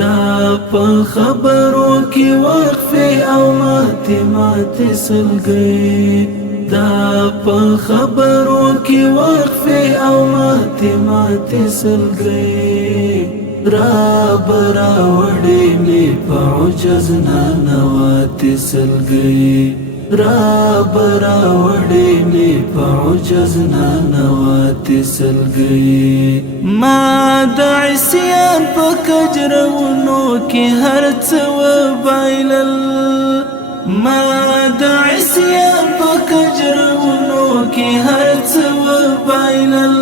دا په خبرو کې وقفې او ماتې سلګۍ دا په خبرو کې وقفې او ماتې سلګۍ رب راوړې مې په عجز ننواتې سلګۍ رب راوړې مې په عجز ننواتې سلګۍ ما د عصیان په کجرونو کې هر څه وبایلل ما د عصیان په کجرونو کې هر څه وبایلل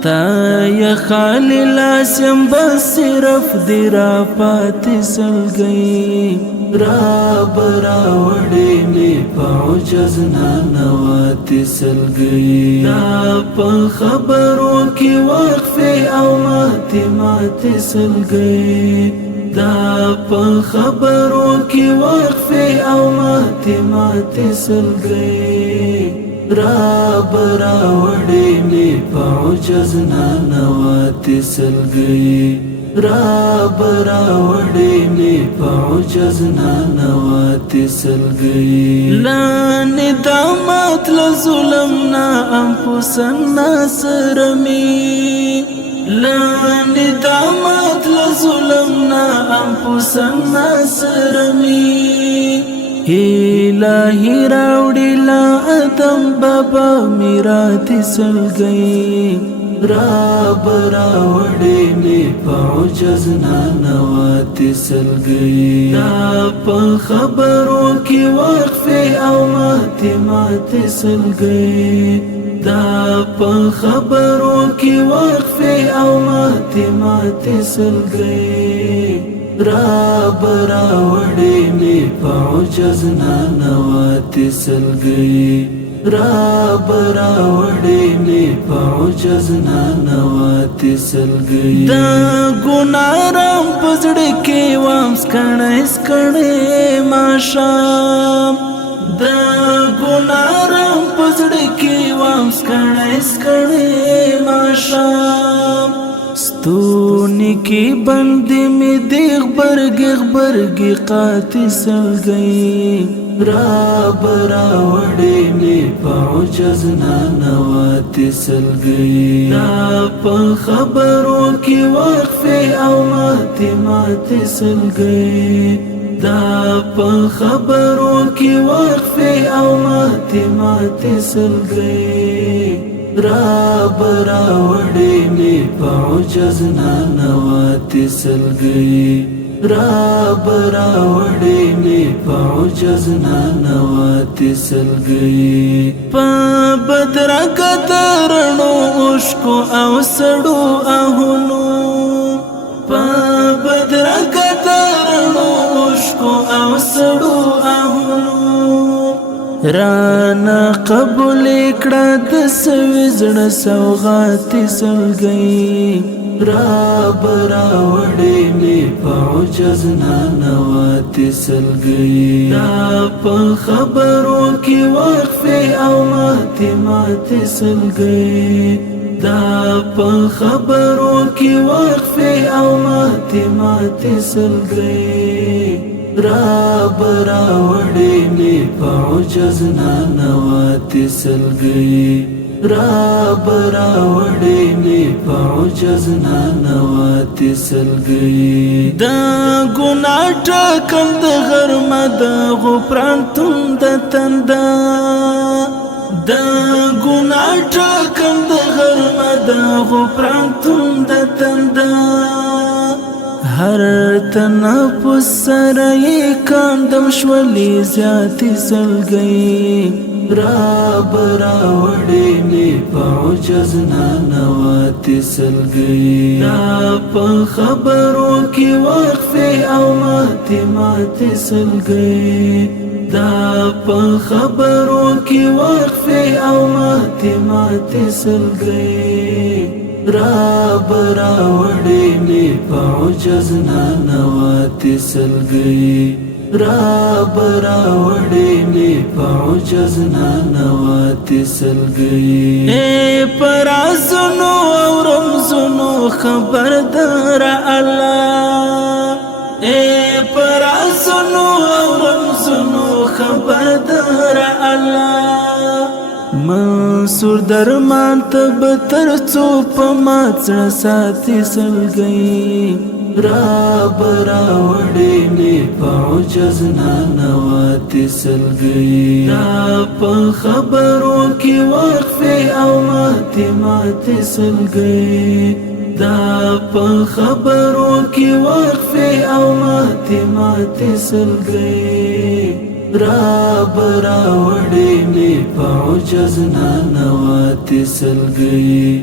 خدای خالی لاسم بس صرف دی را پاتې سلګۍ رب راوړې مې په عجز ننواتې سلګۍ دا په خبرو کې وقفې او ماتې سلګۍ دا په خبرو کې وقفې او ماتې سلګۍ رب راوړې مې په عجز ننواتې سلګۍ رب راوړې مې په عجز ننواتې سلګۍ لاندې دامات له ظلم نه انفسنا سره مې لاندې دامات له ظلم نه انفسنا سره مې الهی راوړي لا ادم بابا میراث سلګۍ رب راوړې مې په عجز ننواتې سلګۍ دا په خبرو کې وقفې او ماتې سلګۍ دا په خبرو کې وقفې او ماتې سلګۍ رب راوړې مې په عجز ننواتې سلګۍ رب راوړې مې په عجز ننواتې سلګۍ دا ګناه رام په زړه کې وام سکڼې ماښام دا ګناه رام په زړه کې وام سکڼې ماښام ستونی کی بندی می دیغ برگی قاتی سلگئی رب راوڑی می پا عجز ننواتی سلگئی دا پا خبرو کی وقفی او ماتی سلگئی دا پا خبرو کی وقفی او ماتی سلگئی رب راوړې مې په عجز ننواتې سلګۍ رب راوړې مې په عجز ننواتې سلګۍ په بدرګه درنو اوښکو او سړو آهونو په بدرګه درنو اوښکو او سړو آهونو رانا قبول کړه د سوي زړه سوغاتې سلګۍ رب راوړې مې په عجز ننواتې سلګۍ دا په خبرو کې وقفې او ماتې سلګۍ دا په خبرو کې وقفې او ماتې سلګۍ رب راوړې مې په عجز ننواتې سلګۍ رب راوړې مې په عجز ننواتې سلګۍ دا ګناه ټاکل د غرمه د غفران توند تنده دا ګناه ټاکل د غرمه د غفران توند تنده هر تنفس سره یې کاندم شولې زیاتې سلګۍ رب راوړې مې په عجز ننواتې سلګۍ دا په خبرو کې وقفې او ماتې سلګۍ دا په خبرو کې وقفې او ماتې سلګۍ رب راوړې مې په عجز ننواتې سلګۍ رب راوړې مې په عجز ننواتې سلګۍ پر رازونو او رمزونو خبردار الله منصور درمان تب تر څو په ماڅړه ساتي سلګي را برا وړې مې په عجز نانواتې سلګي دا په خبرو کې وقفې او ماتې سلګي دا په خبرو کې وقفې او ماتې سلګي را برا وړې مې په عجز نانواتې سلګي